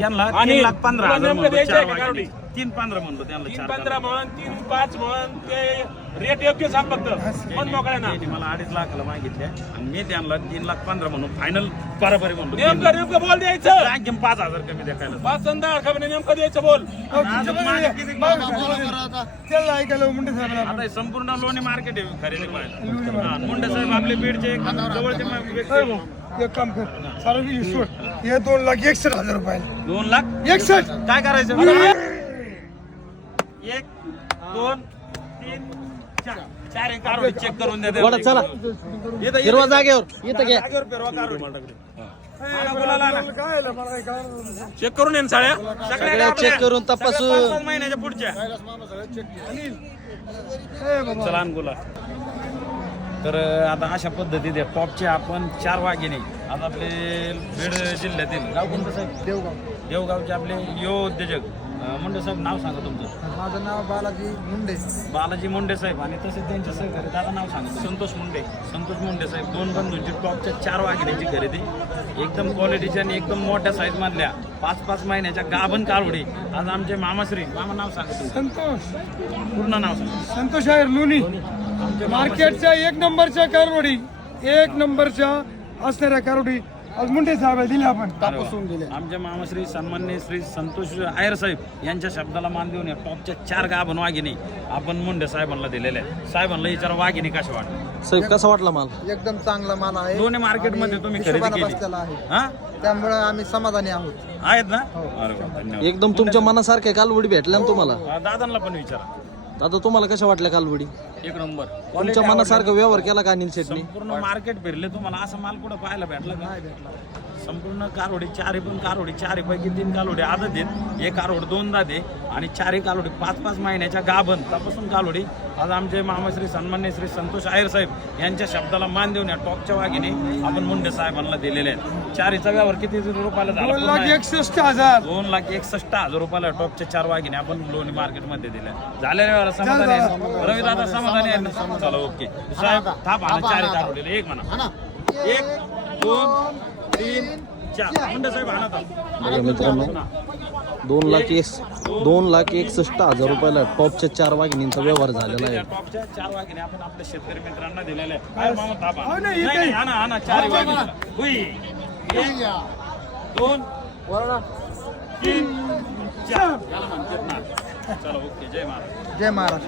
त्यांना आणि 3,15,000 म्हणलो, द्यायचे चार का वाघिणी. गावठी? 3,15,000 म्हणलो त्यांना, 3-15 म्हण 3-5 म्हण ते रेट योग्य सांग फक्त पण मोकळ्या ना. त्यांनी मला 2.5 लाखाला मागितल्या आणि मी त्यांना 3,15,000 म्हणून फायनल बरोबर म्हणलो. नेमकं बोल द्यायचं. आणखी 5,000 कमी द्यायला. 5 संदा खबर नेमकं द्यायचं बोल. त्याला ऐकायला मुंडे साहेब आता हे संपूर्ण लोणी मार्केट आहे खरेदी करायला. मुंडे साहेब आपले बीडचे जवळचे व्यक्ती आहे. एक काम कर सारा विषय सोड हे 2,61,000 रुपये 2,61,000 काय करायचं? 1 2 3 4 चार एक कारोडी चेक करून द्या. वडा चला हिरवा जागेवर इथं घ्या. जागेवर फिरवा कारोडी. काय मला काय कळलं चेक करून येईन साड्या सगळ्या चेक करून तपासून 5-5 महिन्याच्या पुढच्या चला अंगुला. तर आता अशा पद्धतीने टॉपचे आपण 4 वाघिणी आज आपले बीड जिल्ह्यातील गाव कोणतं साहेब? देवगावचे आपले यो उद्योजक मुंडे साहेब, नाव सांगा तुमचं. माझं नाव बालाजी मुंडे. बालाजी मुंडे साहेब आणि तसेच त्यांच्या सहकारी दादा नाव सांगा. संतोष मुंडे साहेब. 2 बंधूंची टॉपच्या 4 वाघिणीची खरेदी एकदम क्वालिटीच्या आणि एकदम मोठ्या साईज मधल्या 5-5 महिन्याच्या गाभण कालवडी आज आमचे मामाश्री. मामा नाव सांगा तुमचं. संतोष पूर्ण नाव सांगा. संतोष आहे लोणी आमचे मार्केटच्या 1 नंबरच्या कारवडी 1 नंबरच्या असणाऱ्या कारवडी आज मुंडे साहेब दिले आपण तापसून दिले. आमचे मामाश्री सन्माननीय श्री संतोष आयर साहेब यांच्या शब्दाला मान देऊन या टॉपच्या 4 गाभण वाघिणी आपण मुंडे साहेबांना दिलेल्या आहे. साहेबांना विचारा वाघिणी कशा वाटल्या. साहेब कसा वाटला माल? एकदम चांगला माल आहे. दोन्ही मार्केटमध्ये तुम्ही खरेदी केली आहे हा त्यामुळे आम्ही समाधानी आहोत. आहेत ना? अरे वा, धन्यवाद. एकदम तुमच्या मनासारख्या कालवडी भेटल्या ना तुम्हाला? दादांना पण विचारा. आता तुम्हाला कशा वाटल्या कालवडी? एक नंबर. तुमच्या मनासारखा व्यवहार केला का अनिल शेटनी? संपूर्ण मार्केट फिरले तुम्हाला असं माल कुठं पाहायला भेटला का? संपूर्ण कारोडी 4 पण कारोडी 4 पैकी 3 कालोडी आदत आहेत. 1 कारोड 2 दाते आणि 4 कालोडी 5-5 महिन्याच्या गाभण तपासून कालोडी आज आमचे मामाश्री सन्माननीय श्री संतोष आयर साहेब यांच्या शब्दाला मान देऊन या टॉपच्या वाघिणी आपण मुंडे साहेबांना दिलेले आहेत. 4चा व्यवहार किती रुपयाला झाला? 2,61,000. 2,61,000 रुपयाला टॉपच्या 4 वाघिणी आपण लोणी मार्केटमध्ये दिल्या. झालेल्या व्यवहार समाधानी आहे. रवी दादा समाधानी आहे. चला ओके साहेब थाप आणा 4 कारोडीला 1 म्हणा. 1 2 3 4 मुंडे साहेब आणा थाप. बघा मित्रांनो 2,61,000 रुपयाला टॉपच्या 4 वाघिणींचा व्यवहार झालेला आहे. टॉपच्या 4 वाघिणी आपण आपल्या शेतकरी मित्रांना दिलेल्या आहे. काय मामा थाप आणा. नाही, आणा 4 वाघिणी. हुई 1 2 3 4 याला म्हणतात ना. चला ओके. जय महाराज. जय महाराज.